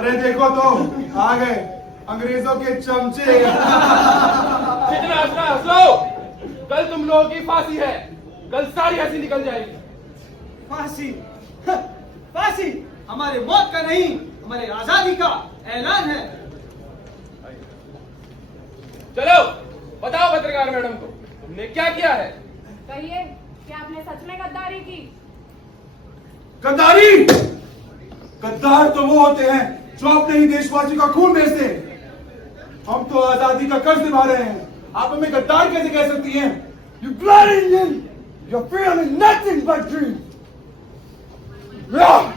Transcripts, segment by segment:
अरे देखो तो आ गए अंग्रेजों के चमचे। कितना हंस लो। कल तुम लोगों की फांसी है। कल सारी हंसी निकल जाएगी। फांसी? फांसी हमारे मौत का नहीं, हमारे आजादी का ऐलान है। चलो बताओ पत्रकार मैडम को तुमने क्या किया है। कहिए, क्या आपने सच में गद्दारी की? गद्दारी? गद्दार तो वो होते हैं जो अपने ही देशवासी का खून बेचते हैं। हम तो आजादी का कर्ज निभा रहे हैं, आप हमें गद्दार कैसे कह सकती हैं? You bloody Indian! You're feeling nothing but dreams. Yeah!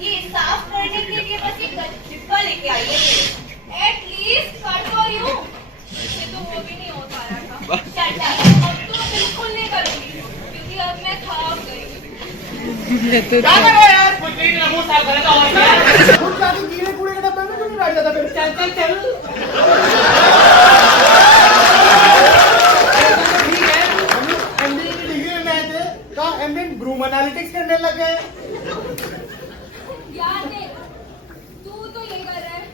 ये साफ करने के लिए बस एक डिब्बा लेके आई है। एटलीस्ट कर तो रही हूँ। इससे तो वो भी नहीं हो पा रहा था। चल अब तो बिल्कुल नहीं करूँगी क्योंकि अब मैं थक गई। क्या कर रहे हो यार? कुछ नहीं, मुंह साफ कर रहा था और क्या? खुद जाके कीड़े कूड़े के डब्बे में क्यों नहीं बैठ जाता फिर? चल चल चल। ठीक है, एमबीए की डिग्री में आए थे, कहा एमबीए ब्रूम एनालिटिक्स करने लग गए। यार देख, तू तो ये कर रहा है,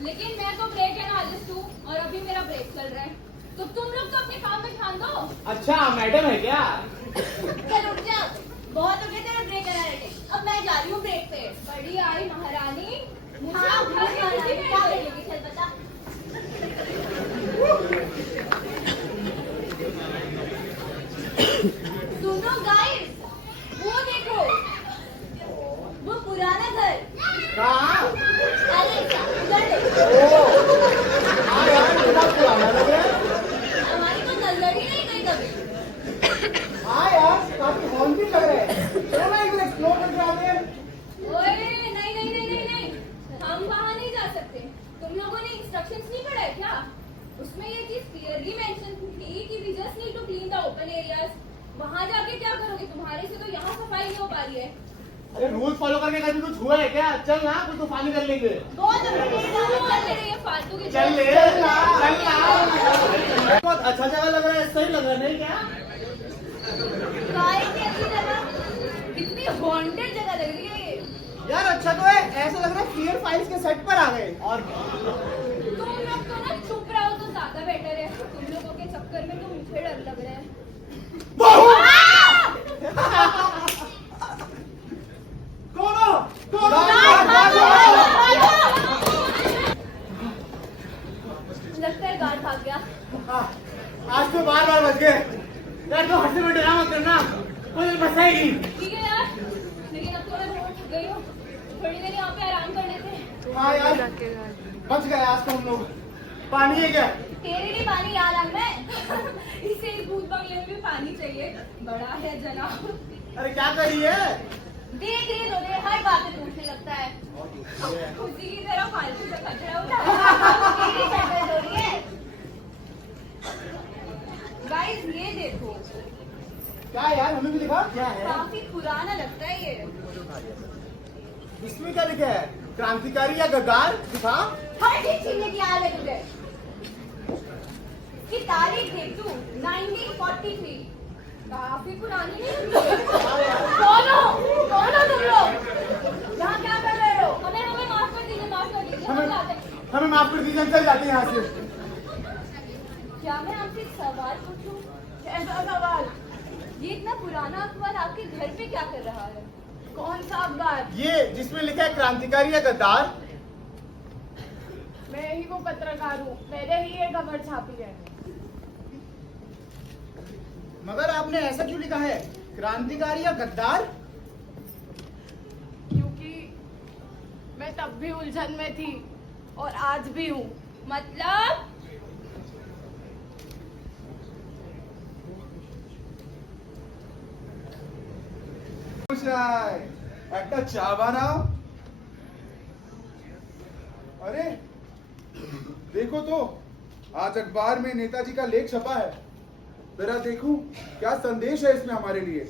लेकिन मैं तो ब्रेक एनालिस्ट हूँ और अभी मेरा ब्रेक चल रहा है। तो तुम लोग तो अपने काम में ध्यान दो। अच्छा मैडम है क्या? चल उठ जा, बहुत हो गया तेरा ब्रेक एनालिटिक्स। अब मैं जा रही हूँ ब्रेक पे। बड़ी आई महारानी, मुझे उठा के क्या करेगी? चल बता। सुनो गाइस, वो देखो, वो पुराना घर। कहाँ? अरे उधर देखो। हाँ यार, बहुत पुराना लग रहा है। हमारी तो नजर ही नहीं गई कभी। हाँ यार, काफी हॉन्टिंग लग रहा है। चलो ना एक बार एक्सप्लोर करके आते हैं। ओए नहीं नहीं नहीं नहीं नहीं, हम वहाँ नहीं जा सकते। तुम लोगों ने इंस्ट्रक्शंस नहीं पढ़ा है क्या? उसमें ये चीज क्लियरली मेंशन थी कि we just need to clean the open areas. वहाँ जाके क्या करोगे? तुम्हारे से तो यहाँ सफाई नहीं हो पा रही है। अरे रूल फॉलो करके कभी कुछ हुआ है क्या? चल ना, कुछ तूफानी कर लेंगे। बहुत चल रही है फालतू की। चल ले, चल ना। बहुत अच्छा जगह लग रहा है, सही लग रहा है नहीं क्या? काय की अच्छी जगह, कितनी हॉन्टेड जगह लग रही है ये। यार अच्छा तो है, ऐसा लग रहा है फियर फाइल्स के सेट पर आ गए। और तुम लोग तो ना चुप रहो तो ज्यादा बेटर है। तुम लोगों के चक्कर में तो मुझे डर लग रहा है। कौन हो? कौन हो? लगता है गार्ड भाग गया। आज तो बार बार बच गए यार। तो हंसने में डरा मत करना, कोई बचाएगी। ठीक है यार, लेकिन अब तो मैं बहुत थक गई हूँ। थोड़ी देर यहाँ पे आराम कर लेते हैं। हाँ यार, बच गए आज तो हम लोग। पानी है क्या? तेरे लिए पानी याद आ मैं इसे इस भूत बंगले में भी पानी चाहिए। बड़ा है जनाब। अरे क्या कर रही है? देख रही तो दे, हर बात में पूछने लगता है। उसी की तरह फालतू से कचरा उठा रही है। गाइस ये देखो, क्या यार, हमें भी दिखा। क्या है? काफी पुराना लगता है ये। इसमें क्या लिखा है? क्रांतिकारी या गद्दार? दिखा। हर चीज छीनने की आदत है तुझे। की तारीख देख तू, 1943। काफी पुरानी नहीं लगती है। कौन हो तुम लोग? यहाँ क्या कर रहे हो? हमें माफ कर दीजिए, माफ कर दीजिए। हम जाते हैं। हमें माफ कर दीजिए, हम चल जाते हैं यहाँ से। क्या मैं आपसे एक सवाल पूछूं? कैसा सवाल? ये इतना पुराना अखबार आपके घर पे क्या कर रहा है? कौन सा अखबार? ये जिसमें लिखा है क्रांतिकारी या गद्दार। मैं ही वो पत्रकार हूँ, मैंने ही ये खबर छापी है। मगर आपने ऐसा क्यों लिखा है, क्रांतिकारी या गद्दार? क्योंकि मैं तब भी उलझन में थी और आज भी हूँ। मतलब একটা চা বানাও। अरे देखो तो आज अखबार में नेताजी का लेख छपा है, जरा देखूं क्या संदेश है इसमें हमारे लिए।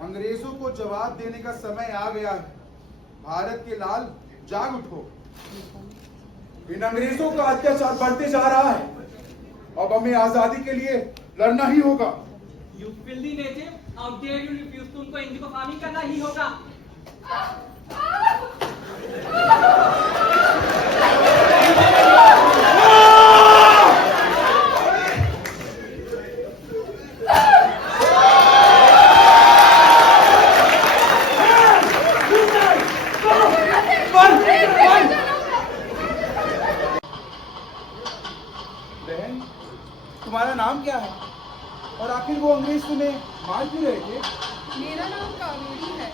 अंग्रेजों को जवाब देने का समय आ गया है। भारत के लाल जाग उठो। इन अंग्रेजों का अत्याचार बढ़ते जा रहा है। अब हमें आजादी के लिए लड़ना ही होगा। You filthy native, how dare you refuse? तुमको हिंदी को फार्मिंग करना ही होगा। बहन, तुम्हारा नाम क्या है? और आखिर वो अंग्रेज तुम्हें मार क्यों रहे थे? मेरा नाम कावेरी है।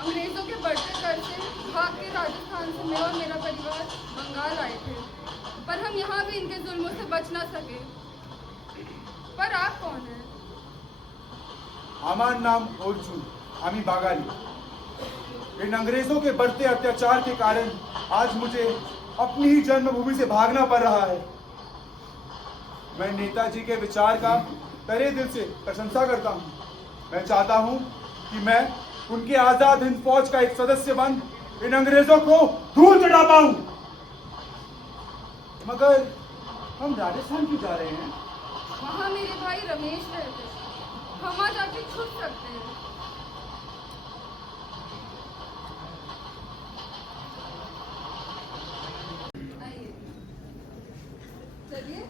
अंग्रेजों के बढ़ते कर से भाग के राजस्थान से मैं और मेरा परिवार बंगाल आए थे, पर हम यहाँ भी इनके जुल्मों से बच ना सके। पर आप कौन हैं? আমার नाम अर्जुन, আমি बागाली। इन अंग्रेजों के बढ़ते अत्याचार के कारण आज मुझे अपनी ही जन्मभूमि से भागना पड़ रहा है। मैं नेताजी के विचार का तहे दिल से प्रशंसा करता हूँ। मैं चाहता हूँ कि मैं उनके आजाद हिंद फौज का एक सदस्य बन इन अंग्रेजों को धूल चढ़ा पाऊं। मगर हम राजस्थान क्यों जा रहे हैं? वहाँ मेरे भाई रमेश रहते, हम वहाँ जाके छुप सकते हैं। आइए, चलिए।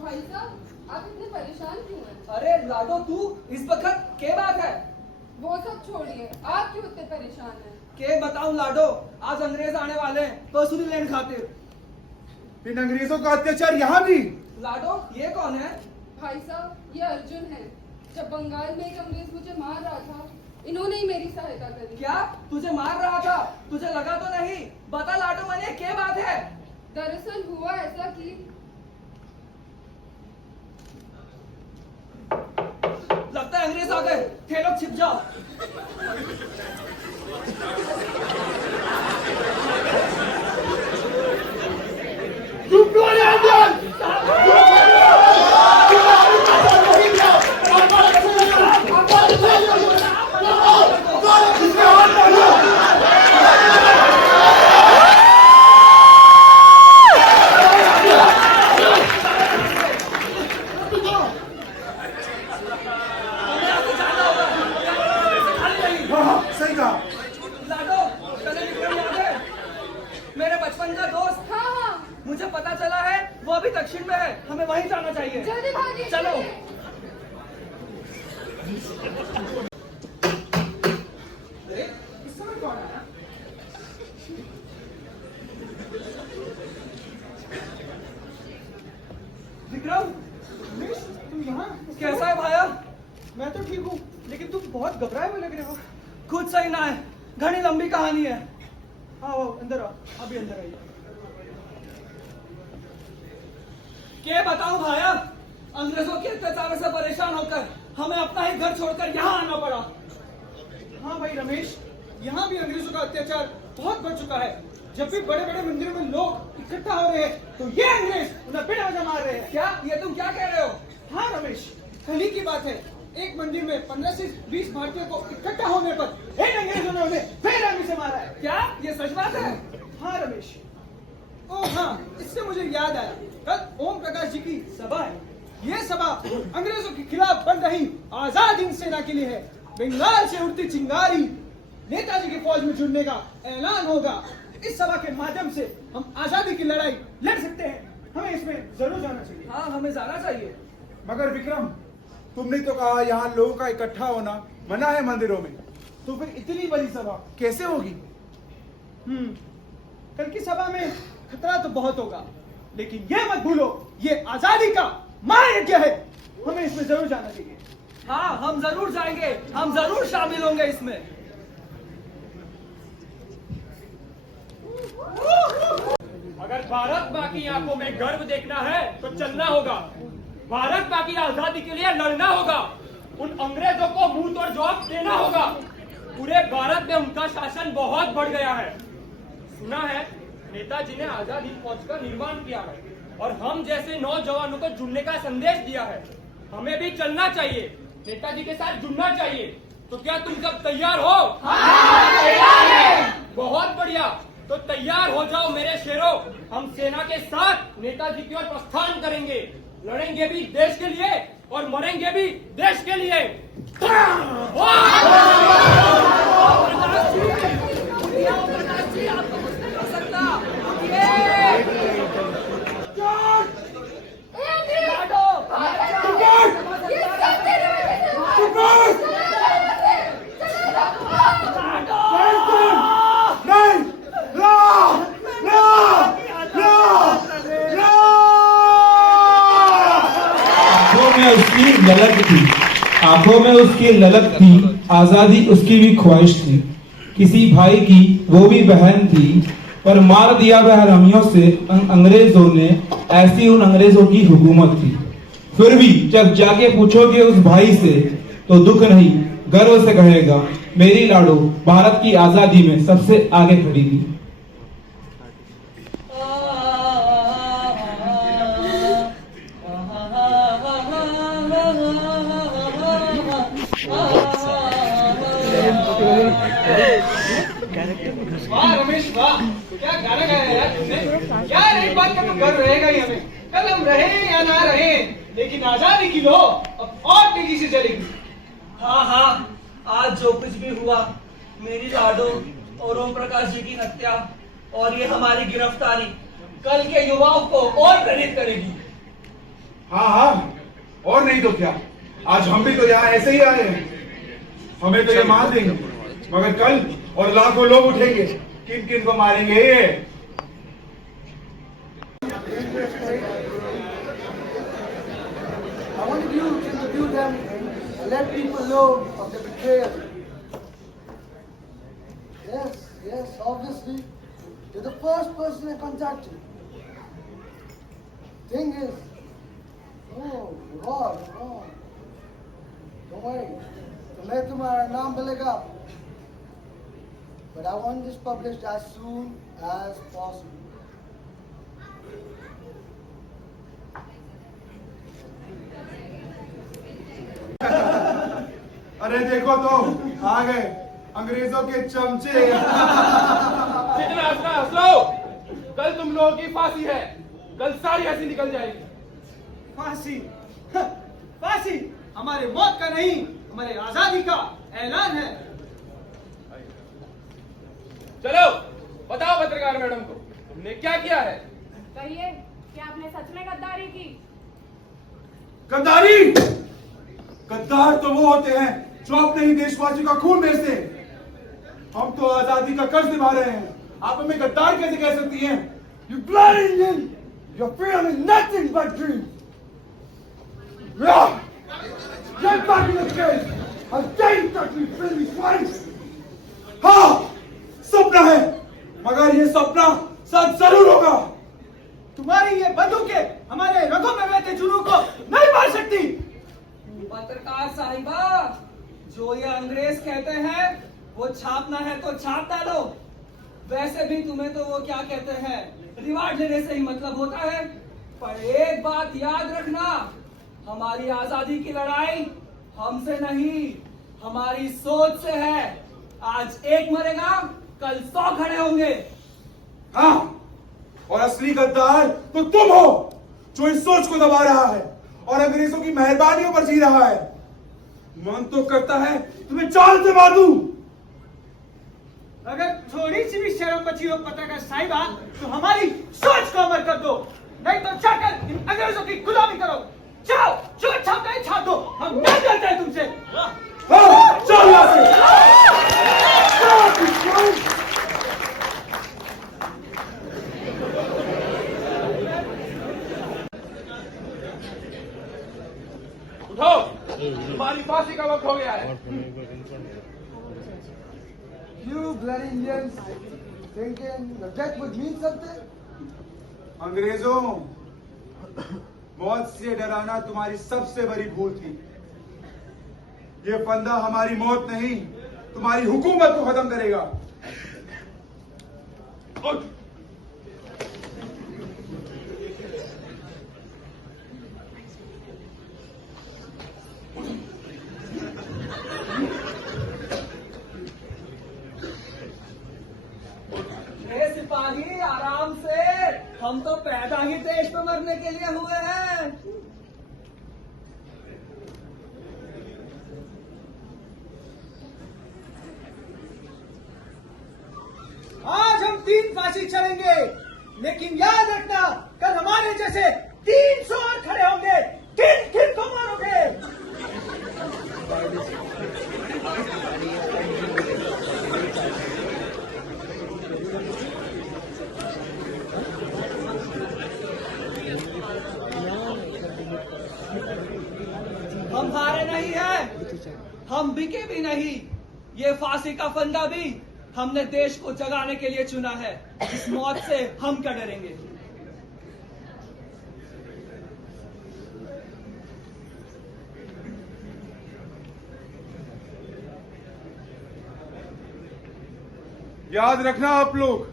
भाई साहब, आप इतने परेशान क्यों हैं? अरे लाडो, तू इस वक्त के बात है? वो सब छोड़िए, आप क्यों इतने परेशान हैं? के बताऊं लाडो, आज अंग्रेज आने वाले हैं वसूली लेने खातिर। इन अंग्रेजों का अत्याचार यहाँ भी। लाडो, ये कौन है? भाई साहब, ये अर्जुन है। जब बंगाल में एक अंग्रेज मुझे मार रहा था, इन्होंने ही मेरी सहायता करी। क्या तुझे मार रहा था? तुझे लगा तो नहीं? बता लाडो, मैंने क्या बात है? दरअसल हुआ ऐसा कि लगता है अंग्रेज आ गए। थे लोग छिप जाओ। सही कहा। लाडो, तने विक्रम याद है? मेरे बचपन का दोस्त। हाँ हाँ, मुझे पता चला है वो अभी दक्षिण में है। हमें वहीं जाना चाहिए। जल्दी भागिए। चलो। अरे, इस समय कौन आया? विक्रम, तुम यहाँ? कैसा है भाया? मैं तो ठीक हूँ, लेकिन तुम बहुत घबराए हुए लग रहे हो। खुद सही ना है, घनी लंबी कहानी है। आओ अंदर आओ, अभी अंदर आइए। क्या बताऊं भाया, अंग्रेजों के अत्याचार से परेशान होकर हमें अपना ही घर छोड़कर यहाँ आना पड़ा। हाँ भाई रमेश, यहाँ भी अंग्रेजों का अत्याचार बहुत बढ़ चुका है। जब भी बड़े बड़े मंदिरों में लोग इकट्ठा हो रहे हैं तो ये अंग्रेज उन्हें बिना वजह मार रहे हैं। क्या ये तुम क्या कह रहे हो? हाँ रमेश, कल ही की बात है। एक मंदिर में 15 से 20 भारतीयों को इकट्ठा होने पर इन अंग्रेजों ने उन्हें बेरहमी से मारा है। क्या ये सच बात है? हाँ रमेश। ओ हाँ, इससे मुझे याद आया, कल ओम प्रकाश जी की सभा है। ये सभा अंग्रेजों के खिलाफ बन रही आजाद हिंद सेना के लिए है। बंगाल से उड़ती चिंगारी नेताजी की फौज में जुड़ने का ऐलान होगा। इस सभा के माध्यम से हम आजादी की लड़ाई लड़ सकते हैं। हमें इसमें जरूर जाना चाहिए। हाँ, हमें जाना चाहिए। मगर विक्रम, तुमने तो कहा यहाँ लोगों का इकट्ठा होना मना है मंदिरों में, तो फिर इतनी बड़ी सभा कैसे होगी? कल की सभा में खतरा तो बहुत होगा, लेकिन ये मत भूलो, ये आजादी का महायज्ञ है। हमें इसमें जरूर जाना चाहिए। हाँ, हम जरूर जाएंगे, हम जरूर शामिल होंगे इसमें। अगर भारत माँ की आंखों में गर्व देखना है तो चलना होगा। भारत माँ की आजादी के लिए लड़ना होगा। उन अंग्रेजों को मुंह तोड़ जवाब देना होगा। पूरे भारत में उनका शासन बहुत बढ़ गया है। सुना है नेताजी ने आजादी फौज का निर्माण किया है और हम जैसे नौजवानों को जुड़ने का संदेश दिया है। हमें भी चलना चाहिए, नेताजी के साथ जुड़ना चाहिए। तो क्या तुम सब तैयार हो? हाँ, तैयार हैं। बहुत बढ़िया, तो तैयार हो जाओ मेरे शेरों। हम सेना के साथ नेताजी की ओर प्रस्थान करेंगे। लड़ेंगे भी देश के लिए और मरेंगे भी देश के लिए। आंखों में उसकी ललक थी, आजादी उसकी भी ख्वाहिश थी। किसी भाई की वो भी बहन थी, पर मार दिया बेरहमियों से अंग्रेजों ने। ऐसी उन अंग्रेजों की हुकूमत थी। फिर भी जब जाके पूछोगे उस भाई से तो दुख नहीं गर्व से कहेगा, मेरी लाडो भारत की आजादी में सबसे आगे खड़ी थी। वाह रमेश वाह, क्या गाना गाया यार तुमने। यार एक बात का तो गर्व रहेगा ही हमें, कल हम रहे या ना रहे, लेकिन आजादी की लो अब और तेजी से चलेगी। हाँ हाँ, आज जो कुछ भी हुआ, मेरी लाडो और ओम प्रकाश जी की हत्या और ये हमारी गिरफ्तारी कल के युवाओं को और प्रेरित करेगी। हाँ हाँ, और नहीं तो क्या, आज हम भी तो यहाँ ऐसे ही आए हैं। हमें तो ये मार देंगे, मगर कल और लाखों लोग उठेंगे। किन किन को मारेंगे ये? I wanted you to interview them and let people know of the betrayal. Yes, obviously. You're the first person I contacted. Thing is, oh, wrong. Don't worry. तुम्हें तुम्हारा नाम मिलेगा. But I want this published as soon as possible. अरे देखो तो आ गए अंग्रेजों के चमचे। जितना हंसना हंस लो, कल तुम लोगों की फांसी है। कल सारी हंसी निकल जाएगी। फांसी हमारे मौत का नहीं, हमारे आजादी का ऐलान है। चलो बताओ पत्रकार मैडम को तुमने क्या किया है। कहिए, क्या आपने सच में गद्दारी की? गद्दारी? गद्दार तो वो होते हैं जो अपने ही देशवासी का खून बेचते हैं। हम तो आजादी का कर्ज निभा रहे हैं, आप हमें गद्दार कैसे कह सकती हैं? You bloody Indian! You're feeling nothing but dreams. Yeah! Get back in the cage! How dare you touch me, filthy swine! हाँ, सपना है, मगर ये सपना सच जरूर होगा। तुम्हारी ये बंदूकें हमारे रगों में बहते जुनून को नहीं मार सकती। पत्रकार साहिबा, जो ये अंग्रेज कहते हैं वो छापना है तो छाप डालो। वैसे भी तुम्हें तो वो क्या कहते हैं, रिवार्ड लेने से ही मतलब होता है। पर एक बात याद रखना, हमारी आजादी की लड़ाई हमसे नहीं, हमारी सोच से है। आज एक मरेगा, कल 100 खड़े होंगे। हाँ, और असली गद्दार तो तुम हो जो इस सोच को दबा रहा है और अंग्रेजों की मेहरबानियों पर जी रहा है। मन तो करता है तुम्हें चाल से मार दूं। अगर थोड़ी सी भी शर्म बची हो पत्रकार साहिबा, तो हमारी सोच को अमर कर दो, नहीं तो जाकर इन अंग्रेजों की गुलामी करो। जाओ, जो छापना है छाप दो, हम नहीं डरते हैं तुमसे। हाँ, चल यहाँ से। उठो, तुम्हारी फांसी का वक्त हो गया है। You bloody Indians thinking the death would mean something? अंग्रेजों, मौत से डराना तुम्हारी सबसे बड़ी भूल थी। ये फंदा हमारी मौत नहीं, तुम्हारी हुकूमत को खत्म करेगा। उठ। सिपाही आराम से, हम तो पैदा ही देश पे मरने के लिए हुए हैं। आज हम 3 फांसी चढ़ेंगे, लेकिन याद रखना कल हमारे जैसे 300 और खड़े होंगे। किन किन को मारोगे? हम हारे नहीं हैं, हम बिके भी नहीं। ये फांसी का फंदा भी हमने देश को जगाने के लिए चुना है। इस मौत से हम क्या डरेंगे? याद रखना आप लोग,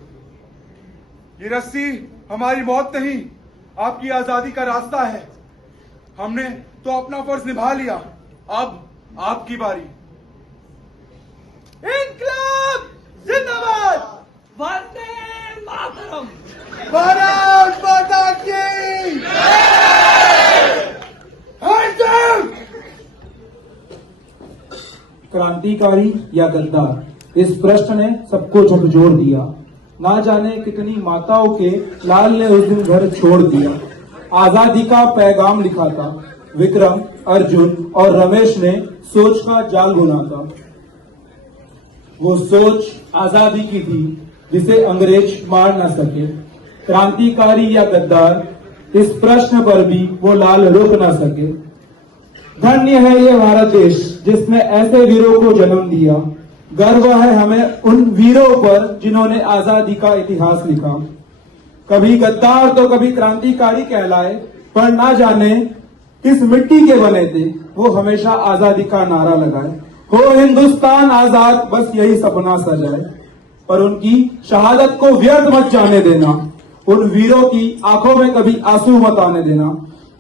ये रस्सी हमारी मौत नहीं, आपकी आजादी का रास्ता है। हमने तो अपना फर्ज निभा लिया, अब आपकी बारी। इनकलाब जिंदाबाद, वंदे मातरम। भारत माता की जय। क्रांतिकारी या गद्दार, इस प्रश्न ने सबको झकझोर दिया। ना जाने कितनी माताओं के लाल ने उस दिन घर छोड़ दिया। आजादी का पैगाम लिखा था। विक्रम, अर्जुन और रमेश ने सोच का जाल बुना था। वो सोच आजादी की थी जिसे अंग्रेज मार न सके। क्रांतिकारी या गद्दार, इस प्रश्न पर भी वो लाल रुक न सके। धन्य है ये भारत देश जिसने ऐसे वीरों को जन्म दिया। गर्व है हमें उन वीरों पर जिन्होंने आजादी का इतिहास लिखा। कभी गद्दार तो कभी क्रांतिकारी कहलाए, पर ना जाने किस मिट्टी के बने थे, वो हमेशा आजादी का नारा लगाए। हो हिंदुस्तान आजाद, बस यही सपना सजाए। पर उनकी शहादत को व्यर्थ मत जाने देना। उन वीरों की आंखों में कभी आंसू मत आने देना।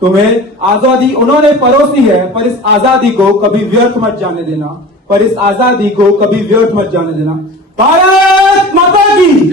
तुम्हें आजादी उन्होंने परोसी है, पर इस आजादी को कभी व्यर्थ मत जाने देना। पर इस आजादी को कभी व्यर्थ मत जाने देना। भारत माता की